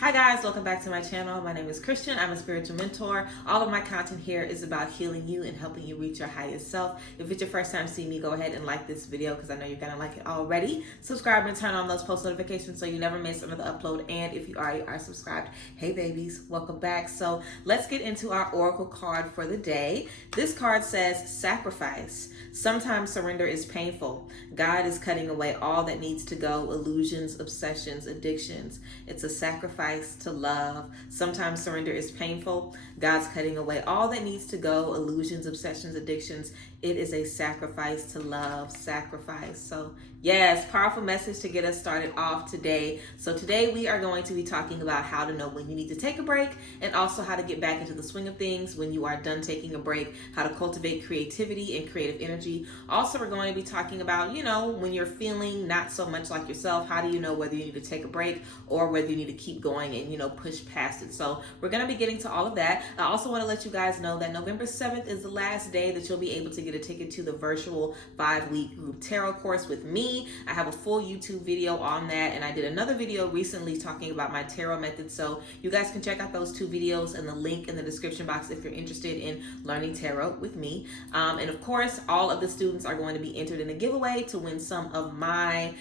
Hi guys, welcome back to my channel. My name is Christian. I'm a spiritual mentor. All of my content here is about healing you and helping you reach your highest self. If it's your first time seeing me, go ahead and like this video because I know you're gonna like it already. Subscribe and turn on those post notifications so you never miss another upload. And if you already are subscribed, hey babies, welcome back. So let's get into our oracle card for the day. This card says sacrifice. Sometimes surrender is painful. God is cutting away all that needs to go, illusions, obsessions, addictions. It's a sacrifice to love. Sometimes surrender is painful. God's cutting away all that needs to go, illusions, obsessions, addictions. It is a sacrifice to love, sacrifice. So yes, powerful message to get us started off today. So today we are going to be talking about how to know when you need to take a break and also how to get back into the swing of things when you are done taking a break, how to cultivate creativity and creative energy. Also, we're going to be talking about, when you're feeling not so much like yourself, how do you know whether you need to take a break or whether you need to keep going and, push past it. So we're going to be getting to all of that. I also want to let you guys know that November 7th is the last day that you'll be able to get a ticket to the virtual 5-week group tarot course with me. I have a full YouTube video on that, and I did another video recently talking about my tarot method. So you guys can check out those two videos and the link in the description box if you're interested in learning tarot with me. And of course, all of the students are going to be entered in a giveaway to win some of my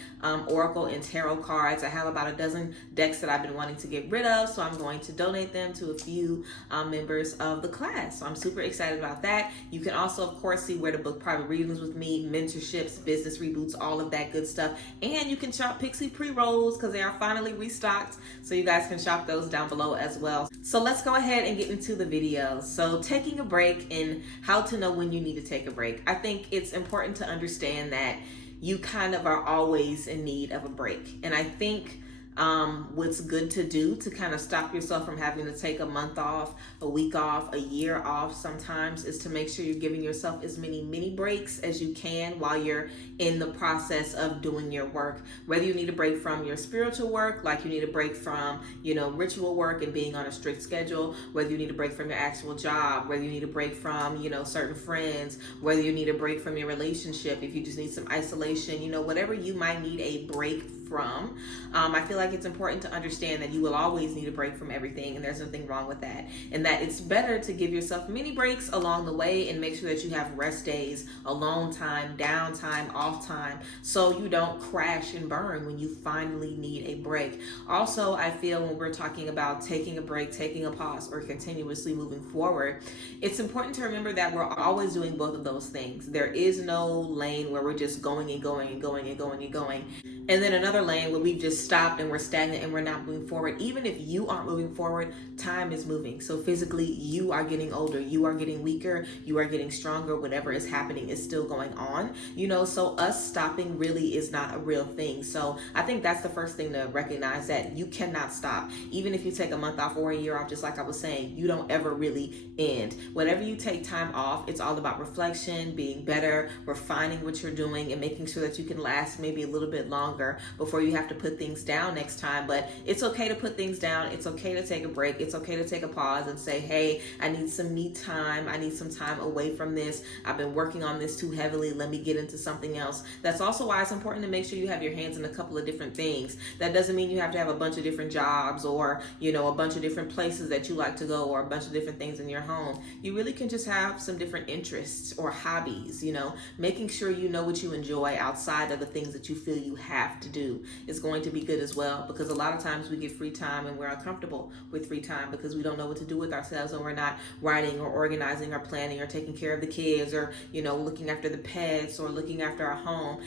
oracle and tarot cards. I have about a dozen decks that I've been wanting to get rid of, so I'm going to donate them to a few members of the class. So I'm super excited about that. You can also, of course, see where to book private readings with me, mentorships, business reboots, all of that good stuff. And you can shop Pixie Prerolls because they are finally restocked, so you guys can shop those down below as well. So let's go ahead and get into the video. So taking a break and how to know when you need to take a break. I think it's important to understand that you kind of are always in need of a break. And I think what's good to do to kind of stop yourself from having to take a month off, a week off, a year off sometimes is to make sure you're giving yourself as many mini breaks as you can while you're in the process of doing your work. Whether you need a break from your spiritual work, like you need a break from, ritual work and being on a strict schedule, whether you need a break from your actual job, whether you need a break from, certain friends, whether you need a break from your relationship, if you just need some isolation, whatever you might need a break from. I feel like it's important to understand that you will always need a break from everything, and there's nothing wrong with that. And that it's better to give yourself mini breaks along the way and make sure that you have rest days, alone time, downtime, off time, so you don't crash and burn when you finally need a break. Also, I feel when we're talking about taking a break, taking a pause, or continuously moving forward, it's important to remember that we're always doing both of those things. There is no lane where we're just going and going and going and going and going. And then another lane where we've just stopped and we're stagnant and we're not moving forward. Even if you aren't moving forward, time is moving. So physically, you are getting older, you are getting weaker, you are getting stronger. Whatever is happening is still going on. So us stopping really is not a real thing. So I think that's the first thing to recognize, that you cannot stop. Even if you take a month off or a year off, just like I was saying, you don't ever really end. Whenever you take time off, it's all about reflection, being better, refining what you're doing, and making sure that you can last maybe a little bit longer before you have to put things down next time. But it's okay to put things down. It's okay to take a break. It's okay to take a pause and say, hey, I need some me time. I need some time away from this. I've been working on this too heavily. Let me get into something else. That's also why it's important to make sure you have your hands in a couple of different things. That doesn't mean you have to have a bunch of different jobs or, a bunch of different places that you like to go or a bunch of different things in your home. You really can just have some different interests or hobbies, making sure you know what you enjoy outside of the things that you feel you have to do is going to be good as well, because a lot of times we get free time and we're uncomfortable with free time because we don't know what to do with ourselves, and we're not writing or organizing or planning or taking care of the kids or looking after the pets or looking after our home.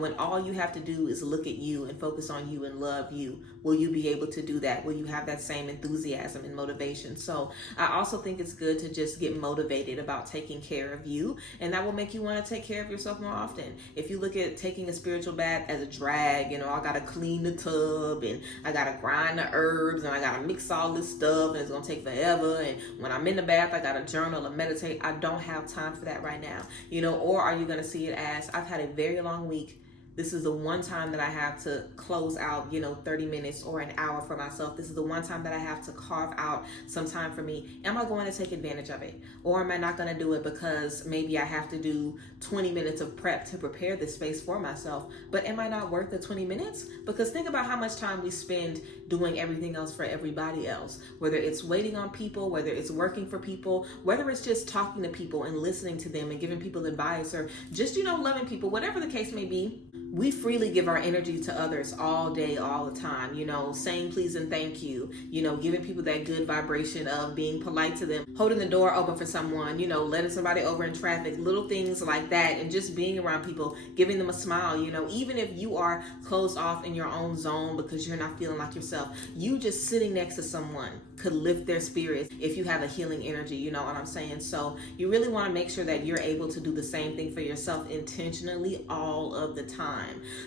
When all you have to do is look at you and focus on you and love you, will you be able to do that? Will you have that same enthusiasm and motivation? So I also think it's good to just get motivated about taking care of you, and that will make you want to take care of yourself more often. If you look at taking a spiritual bath as a drag, I gotta clean the tub and I gotta grind the herbs and I gotta mix all this stuff and it's gonna take forever, and when I'm in the bath I gotta journal and meditate. I don't have time for that right now. Or are you gonna see it as, I've had a very long week, This is the one time that I have to close out, 30 minutes or an hour for myself. This is the one time that I have to carve out some time for me. Am I going to take advantage of it? Or am I not going to do it because maybe I have to do 20 minutes of prep to prepare this space for myself? But am I not worth the 20 minutes? Because think about how much time we spend doing everything else for everybody else, whether it's waiting on people, whether it's working for people, whether it's just talking to people and listening to them and giving people advice, or just, loving people, whatever the case may be. We freely give our energy to others all day, all the time, saying please and thank you, giving people that good vibration of being polite to them, holding the door open for someone, letting somebody over in traffic, little things like that, and just being around people, giving them a smile, even if you are closed off in your own zone because you're not feeling like yourself, you just sitting next to someone could lift their spirits if you have a healing energy, you know what I'm saying? So you really want to make sure that you're able to do the same thing for yourself intentionally all of the time.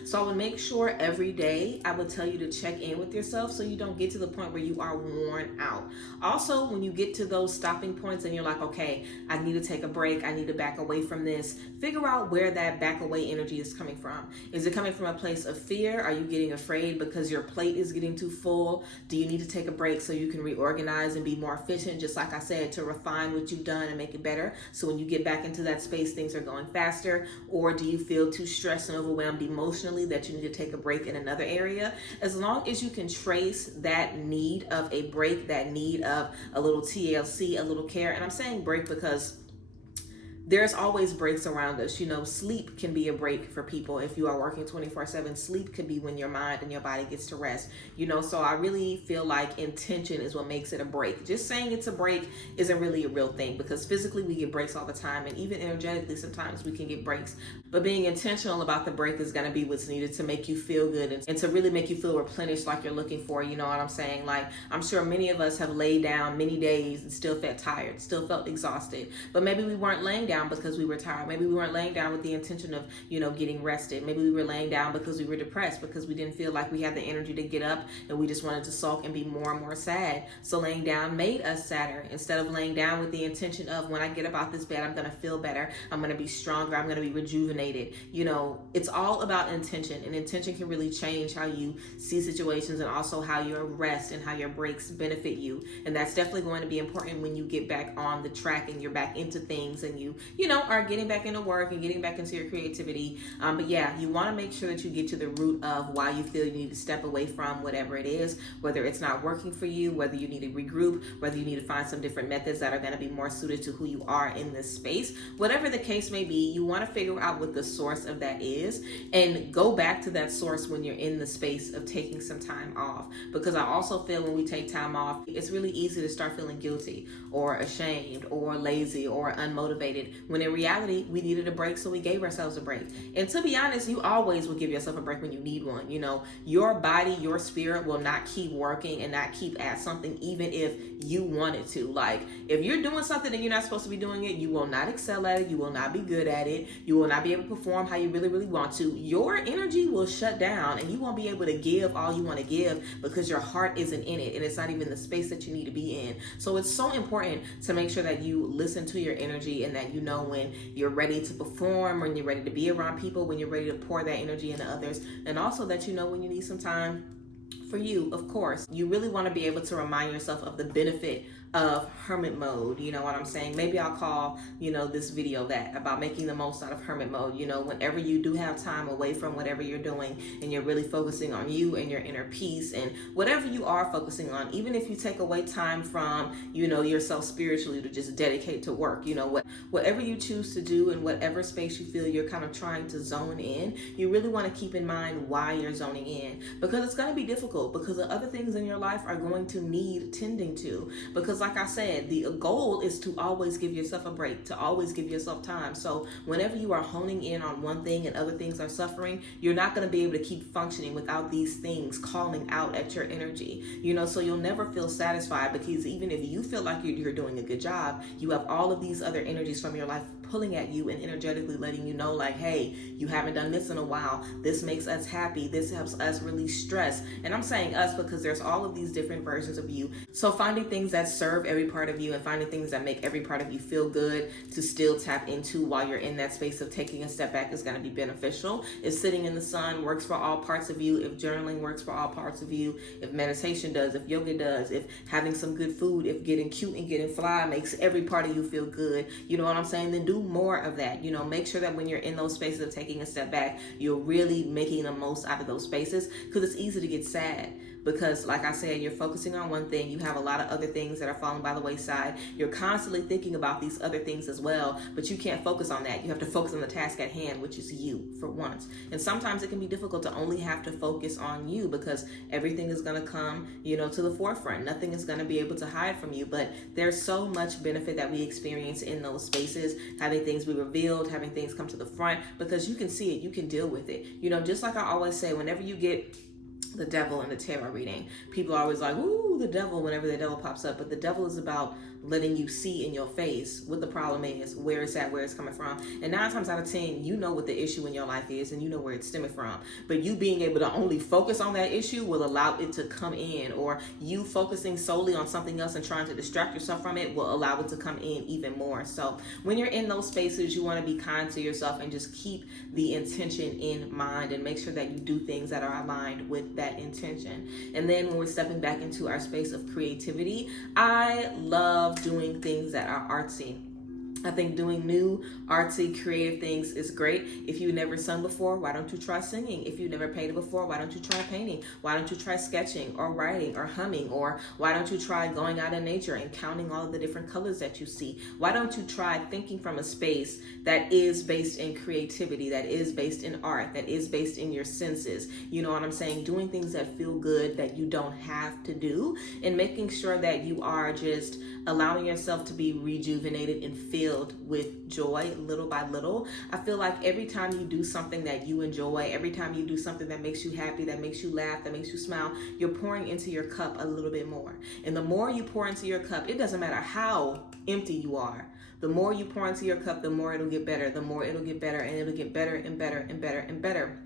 So I would make sure every day I would tell you to check in with yourself so you don't get to the point where you are worn out. Also, when you get to those stopping points and you're like, okay, I need to take a break, I need to back away from this, figure out where that back away energy is coming from. Is it coming from a place of fear? Are you getting afraid because your plate is getting too full? Do you need to take a break so you can reorganize and be more efficient, just like I said, to refine what you've done and make it better? So when you get back into that space, things are going faster. Or do you feel too stressed and overwhelmed emotionally that you need to take a break in another area? As long as you can trace that need of a break, that need of a little TLC, a little care, and I'm saying break because there's always breaks around us. Sleep can be a break for people. If you are working 24/7, sleep could be when your mind and your body gets to rest. So I really feel like intention is what makes it a break. Just saying it's a break isn't really a real thing, because physically we get breaks all the time, and even energetically sometimes we can get breaks. But being intentional about the break is going to be what's needed to make you feel good and to really make you feel replenished like you're looking for. You know what I'm saying? Like, I'm sure many of us have laid down many days and still felt tired, still felt exhausted. But maybe we weren't laying down because we were tired. Maybe we weren't laying down with the intention of, getting rested. Maybe we were laying down because we were depressed, because we didn't feel like we had the energy to get up, and we just wanted to sulk and be more and more sad. So laying down made us sadder, instead of laying down with the intention of, when I get up out this bed, I'm going to feel better. I'm going to be stronger. I'm going to be rejuvenated. It's all about intention, and intention can really change how you see situations, and also how your rest and how your breaks benefit you. And that's definitely going to be important when you get back on the track and you're back into things, and you are getting back into work and getting back into your creativity. But yeah, you want to make sure that you get to the root of why you feel you need to step away from whatever it is, whether it's not working for you, whether you need to regroup, whether you need to find some different methods that are going to be more suited to who you are in this space. Whatever the case may be, you want to figure out what the source of that is and go back to that source when you're in the space of taking some time off. Because I also feel when we take time off, it's really easy to start feeling guilty or ashamed or lazy or unmotivated, when in reality, we needed a break, so we gave ourselves a break. And to be honest, you always will give yourself a break when you need one. Your body, your spirit will not keep working and not keep at something even if you wanted to. Like, if you're doing something and you're not supposed to be doing it, you will not excel at it. You will not be good at it. You will not be able to perform how you really, really want to. Your energy will shut down, and you won't be able to give all you want to give because your heart isn't in it, and it's not even the space that you need to be in. So it's so important to make sure that you listen to your energy, and that you know when you're ready to perform, when you're ready to be around people, when you're ready to pour that energy into others, and also that you know when you need some time for you. Of course, you really want to be able to remind yourself of the benefit of hermit mode. You know what I'm saying? Maybe I'll call, this video that, about making the most out of hermit mode. Whenever you do have time away from whatever you're doing, and you're really focusing on you and your inner peace and whatever you are focusing on, even if you take away time from, yourself spiritually to just dedicate to work, whatever you choose to do in whatever space you feel you're kind of trying to zone in, you really want to keep in mind why you're zoning in, because it's going to be difficult, because the other things in your life are going to need tending to. Because like I said, the goal is to always give yourself a break, to always give yourself time. So whenever you are honing in on one thing and other things are suffering, you're not going to be able to keep functioning without these things calling out at your energy. So you'll never feel satisfied, because even if you feel like you're doing a good job, you have all of these other energies from your life pulling at you and energetically letting you know, like, hey, you haven't done this in a while. This makes us happy. This helps us release stress. And I'm saying us because there's all of these different versions of you. So finding things that serve every part of you and finding things that make every part of you feel good to still tap into while you're in that space of taking a step back is going to be beneficial. If sitting in the sun works for all parts of you, if journaling works for all parts of you, if meditation does, if yoga does, if having some good food, if getting cute and getting fly makes every part of you feel good, you know what I'm saying, then do more of that. You know, make sure that when you're in those spaces of taking a step back, you're really making the most out of those spaces, because it's easy to get sad. Because like I said, you're focusing on one thing, you have a lot of other things that are falling by the wayside. You're constantly thinking about these other things as well, but you can't focus on that. You have to focus on the task at hand, which is you for once. And sometimes it can be difficult to only have to focus on you, because everything is going to come, you know, to the forefront. Nothing is going to be able to hide from you, but there's so much benefit that we experience in those spaces, having things be revealed, having things come to the front, because you can see it, you can deal with it. You know, just like I always say, whenever you get the devil in the tarot reading, people are always like, ooh, the devil, whenever the devil pops up. But the devil is about letting you see in your face what the problem is, where it's at, where it's coming from. And 9 times out of 10, you know what the issue in your life is and you know where it's stemming from. But you being able to only focus on that issue will allow it to come in, or you focusing solely on something else and trying to distract yourself from it will allow it to come in even more. So when you're in those spaces, you want to be kind to yourself and just keep the intention in mind and make sure that you do things that are aligned with that intention. And then when we're stepping back into our space of creativity, I love doing things that are artsy. I think doing new, artsy, creative things is great. If you've never sung before, why don't you try singing? If you've never painted before, why don't you try painting? Why don't you try sketching or writing or humming? Or why don't you try going out in nature and counting all of the different colors that you see? Why don't you try thinking from a space that is based in creativity, that is based in art, that is based in your senses? You know what I'm saying? Doing things that feel good, that you don't have to do, and making sure that you are just allowing yourself to be rejuvenated and filled with joy little by little. I feel like every time you do something that you enjoy, every time you do something that makes you happy, that makes you laugh, that makes you smile, you're pouring into your cup a little bit more. And the more you pour into your cup, it doesn't matter how empty you are. The more you pour into your cup, the more it'll get better, the more it'll get better, and it'll get better and better and better and better.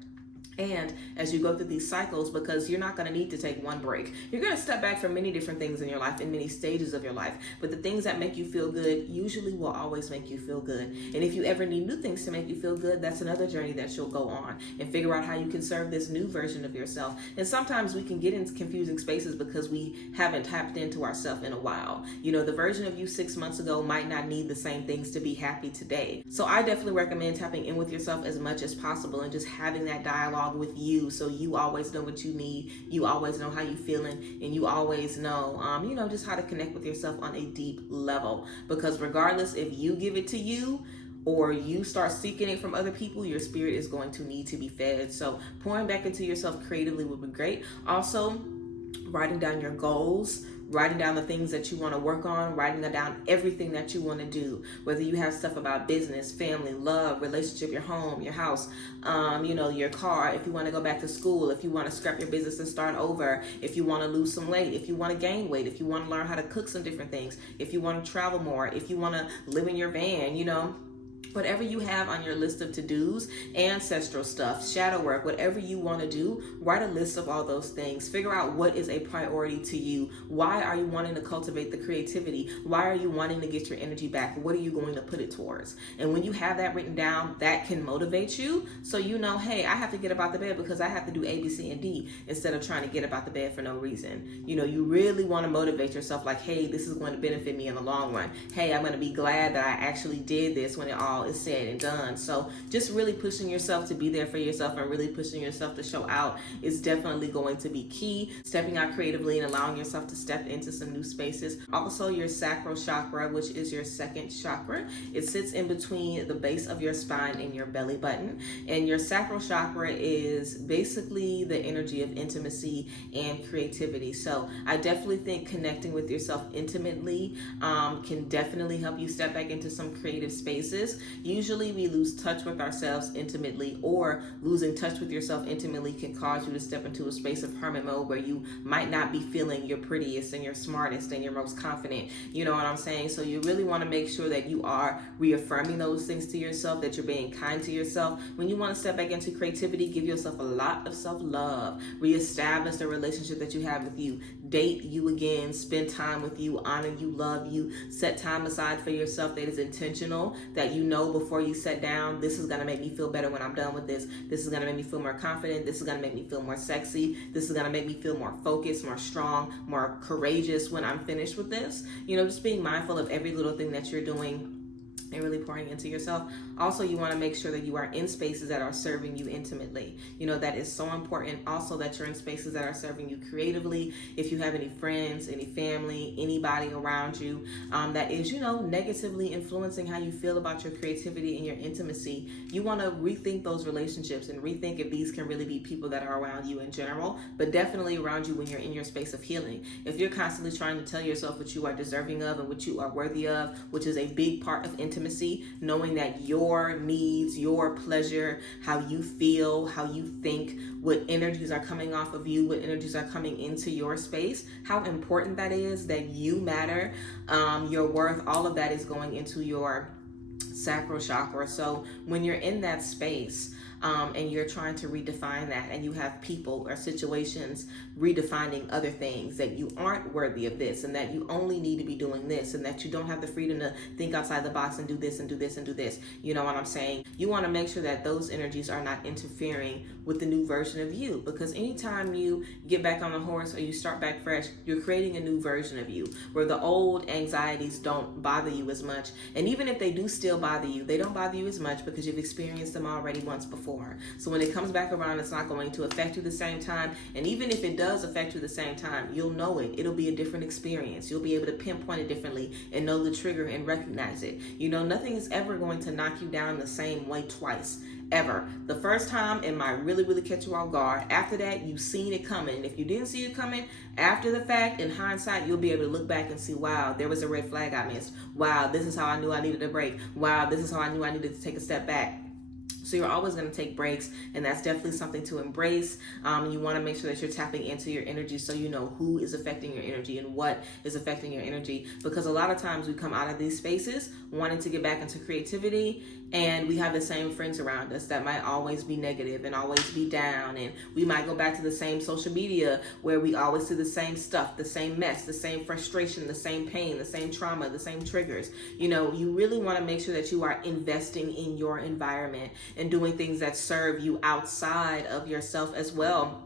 And as you go through these cycles, because you're not going to need to take one break, you're going to step back from many different things in your life, in many stages of your life. But the things that make you feel good usually will always make you feel good. And if you ever need new things to make you feel good, that's another journey that you'll go on and figure out how you can serve this new version of yourself. And sometimes we can get into confusing spaces because we haven't tapped into ourselves in a while. You know, the version of you 6 months ago might not need the same things to be happy today. So I definitely recommend tapping in with yourself as much as possible and just having that dialogue with you, so you always know what you need, you always know how you feeling, and you always know just how to connect with yourself on a deep level. Because regardless if you give it to you or you start seeking it from other people, your spirit is going to need to be fed. So pouring back into yourself creatively would be great. Also, writing down your goals, writing down the things that you want to work on, writing down everything that you want to do, whether you have stuff about business, family, love, relationship, your home, your house, your car, if you want to go back to school, if you want to scrap your business and start over, if you want to lose some weight, if you want to gain weight, if you want to learn how to cook some different things, if you want to travel more, if you want to live in your van, whatever you have on your list of to-dos, ancestral stuff, shadow work, whatever you want to do, write a list of all those things. Figure out what is a priority to you. Why are you wanting to cultivate the creativity? Why are you wanting to get your energy back? What are you going to put it towards? And when you have that written down, that can motivate you. So you know, hey, I have to get up out the bed because I have to do A, B, C, and D instead of trying to get up out the bed for no reason. You really want to motivate yourself like, hey, this is going to benefit me in the long run. Hey, I'm going to be glad that I actually did this when it all is said and done. So just really pushing yourself to be there for yourself and really pushing yourself to show out is definitely going to be key. Stepping out creatively and allowing yourself to step into some new spaces. Also, your sacral chakra, which is your second chakra, it sits in between the base of your spine and your belly button. And your sacral chakra is basically the energy of intimacy and creativity. So I definitely think connecting with yourself intimately can definitely help you step back into some creative spaces. Usually we lose touch with ourselves intimately, or losing touch with yourself intimately can cause you to step into a space of hermit mode where you might not be feeling your prettiest and your smartest and your most confident. You know what I'm saying? So you really want to make sure that you are reaffirming those things to yourself, that you're being kind to yourself. When you want to step back into creativity, give yourself a lot of self-love. Reestablish the relationship that you have with you. Date you again, spend time with you, honor you, love you, set time aside for yourself that is intentional, that you know before you sit down, this is going to make me feel better when I'm done with this. This is going to make me feel more confident. This is going to make me feel more sexy. This is going to make me feel more focused, more strong, more courageous when I'm finished with this. You know, just being mindful of every little thing that you're doing and really pouring into yourself. Also, you want to make sure that you are in spaces that are serving you intimately. You know, that is so important. Also, that you're in spaces that are serving you creatively. If you have any friends, any family, anybody around you that is, you know, negatively influencing how you feel about your creativity and your intimacy, you want to rethink those relationships and rethink if these can really be people that are around you in general, but definitely around you when you're in your space of healing. If you're constantly trying to tell yourself what you are deserving of and what you are worthy of, which is a big part of intimacy, knowing that your needs, your pleasure, how you feel, how you think, what energies are coming off of you, what energies are coming into your space, how important that is, that you matter, your worth, all of that is going into your sacral chakra. So when you're in that space, and you're trying to redefine that, and you have people or situations redefining other things, that you aren't worthy of this, and that you only need to be doing this, and that you don't have the freedom to think outside the box and do this and do this and do this. You know what I'm saying? You want to make sure that those energies are not interfering with the new version of you, because anytime you get back on the horse or you start back fresh, you're creating a new version of you where the old anxieties don't bother you as much. And even if they do still bother you, they don't bother you as much because you've experienced them already once before. So when it comes back around, it's not going to affect you the same time. And even if it does affect you the same time, you'll know it. It'll be a different experience. You'll be able to pinpoint it differently and know the trigger and recognize it. You know, nothing is ever going to knock you down the same way twice. Ever. The first time it might really, really catch you off guard. After that, you've seen it coming. And if you didn't see it coming, after the fact, in hindsight, you'll be able to look back and see, wow, there was a red flag I missed. Wow, this is how I knew I needed a break. Wow, this is how I knew I needed to take a step back. So you're always going to take breaks, and that's definitely something to embrace. You want to make sure that you're tapping into your energy so you know who is affecting your energy and what is affecting your energy. Because a lot of times we come out of these spaces wanting to get back into creativity, and we have the same friends around us that might always be negative and always be down. And we might go back to the same social media where we always see the same stuff, the same mess, the same frustration, the same pain, the same trauma, the same triggers. You know, you really want to make sure that you are investing in your environment and doing things that serve you outside of yourself as well.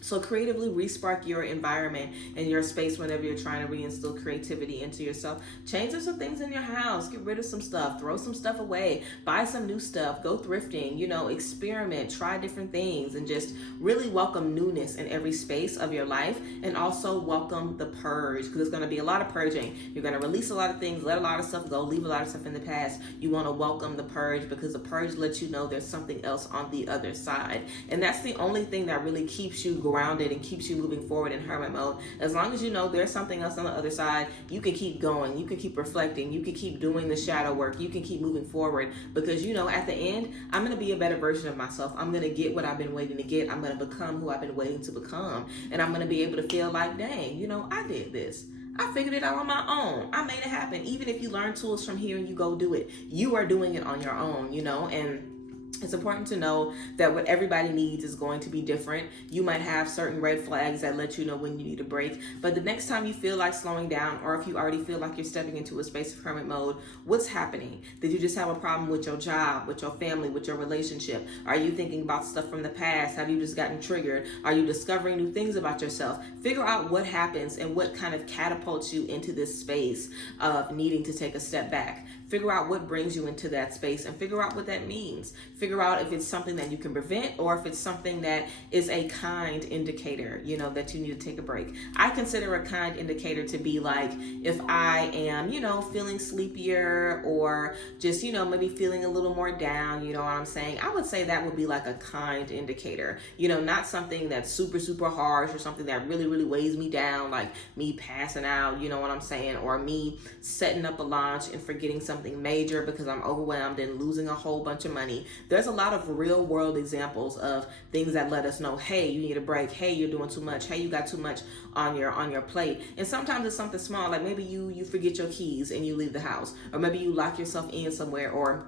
So creatively respark your environment and your space whenever you're trying to reinstill creativity into yourself. Change up some things in your house. Get rid of some stuff. Throw some stuff away. Buy some new stuff. Go thrifting. You know, experiment. Try different things. And just really welcome newness in every space of your life. And also welcome the purge, because there's going to be a lot of purging. You're going to release a lot of things, let a lot of stuff go, leave a lot of stuff in the past. You want to welcome the purge, because the purge lets you know there's something else on the other side. And that's the only thing that really keeps you grounded and keeps you moving forward in hermit mode. As long as you know there's something else on the other side, you can keep going, you can keep reflecting, you can keep doing the shadow work, you can keep moving forward, because you know at the end, I'm going to be a better version of myself. I'm going to get what I've been waiting to get. I'm going to become who I've been waiting to become. And I'm going to be able to feel like, dang, you know, I did this. I figured it out on my own. I made it happen. Even if you learn tools from here and you go do it, you are doing it on your own, you know. And it's important to know that what everybody needs is going to be different. You might have certain red flags that let you know when you need a break, but the next time you feel like slowing down, or if you already feel like you're stepping into a space of hermit mode, what's happening? Did you just have a problem with your job, with your family, with your relationship? Are you thinking about stuff from the past? Have you just gotten triggered? Are you discovering new things about yourself? Figure out what happens and what kind of catapults you into this space of needing to take a step back. Figure out what brings you into that space and figure out what that means. figure out if it's something that you can prevent or if it's something that is a kind indicator, you know, that you need to take a break. I consider a kind indicator to be like if I am, you know, feeling sleepier or just, you know, maybe feeling a little more down, you know what I'm saying? I would say that would be like a kind indicator, you know, not something that's super, super harsh or something that really, really weighs me down, like me passing out, you know what I'm saying? Or me setting up a launch and forgetting something major because I'm overwhelmed and losing a whole bunch of money. There's a lot of real world examples of things that let us know, hey, you need a break. Hey, you're doing too much. Hey, you got too much on your plate. And sometimes it's something small, like maybe you forget your keys and you leave the house, or maybe you lock yourself in somewhere, or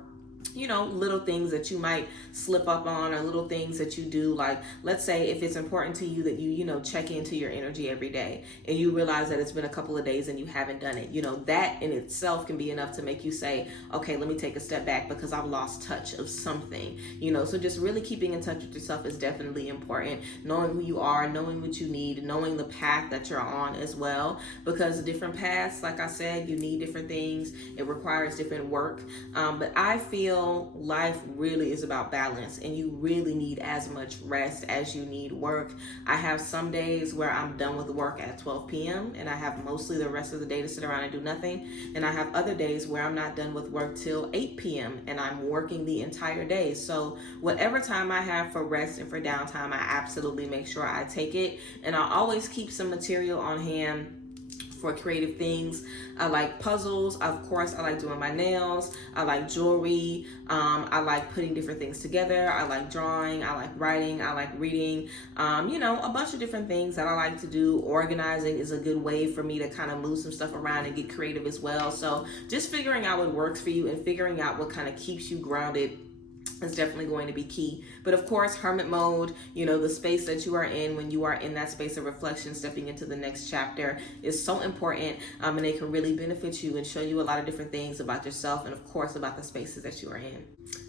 you know, little things that you might slip up on, or little things that you do. Like, let's say if it's important to you that you know, check into your energy every day and you realize that it's been a couple of days and you haven't done it, you know, that in itself can be enough to make you say, okay, let me take a step back because I've lost touch of something, you know. So just really keeping in touch with yourself is definitely important. Knowing who you are, knowing what you need, knowing the path that you're on as well, because different paths, like I said, you need different things. It requires different work. But I feel life really is about balance, and you really need as much rest as you need work. I have some days where I'm done with work at 12 p.m. and I have mostly the rest of the day to sit around and do nothing. And I have other days where I'm not done with work till 8 p.m. and I'm working the entire day. So whatever time I have for rest and for downtime, I absolutely make sure I take it. And I always keep some material on hand for creative things. I like puzzles. Of course, I like doing my nails. I like jewelry. I like putting different things together. I like drawing. I like writing. I like reading. You know, a bunch of different things that I like to do. Organizing is a good way for me to kind of move some stuff around and get creative as well. So just figuring out what works for you and figuring out what kind of keeps you grounded is definitely going to be key. But of course, hermit mode, you know, the space that you are in when you are in that space of reflection, stepping into the next chapter, is so important, and it can really benefit you and show you a lot of different things about yourself and of course about the spaces that you are in.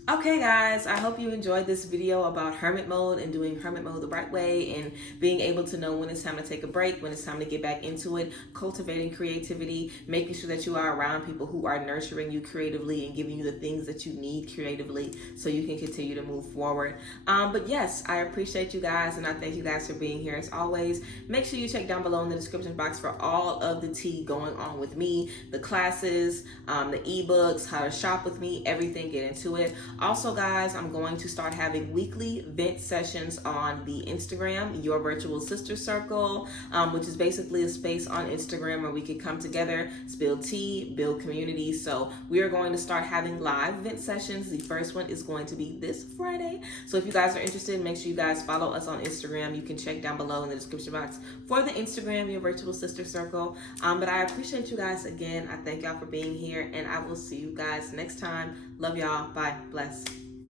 Okay guys, I hope you enjoyed this video about hermit mode and doing hermit mode the right way and being able to know when it's time to take a break, when it's time to get back into it, cultivating creativity, making sure that you are around people who are nurturing you creatively and giving you the things that you need creatively so you can continue to move forward. But yes, I appreciate you guys and I thank you guys for being here as always. Make sure you check down below in the description box for all of the tea going on with me, the classes, the ebooks, how to shop with me, everything, get into it. Also guys, I'm going to start having weekly vent sessions on the Instagram, Your Virtual Sister Circle, which is basically a space on Instagram where we can come together, spill tea, build community. So we are going to start having live vent sessions. The first one is going to be this Friday. So if you guys are interested, make sure you guys follow us on Instagram. You can check down below in the description box for the Instagram, Your Virtual Sister Circle. But I appreciate you guys again. I thank y'all for being here and I will see you guys next time. Love y'all. Bye. Bless.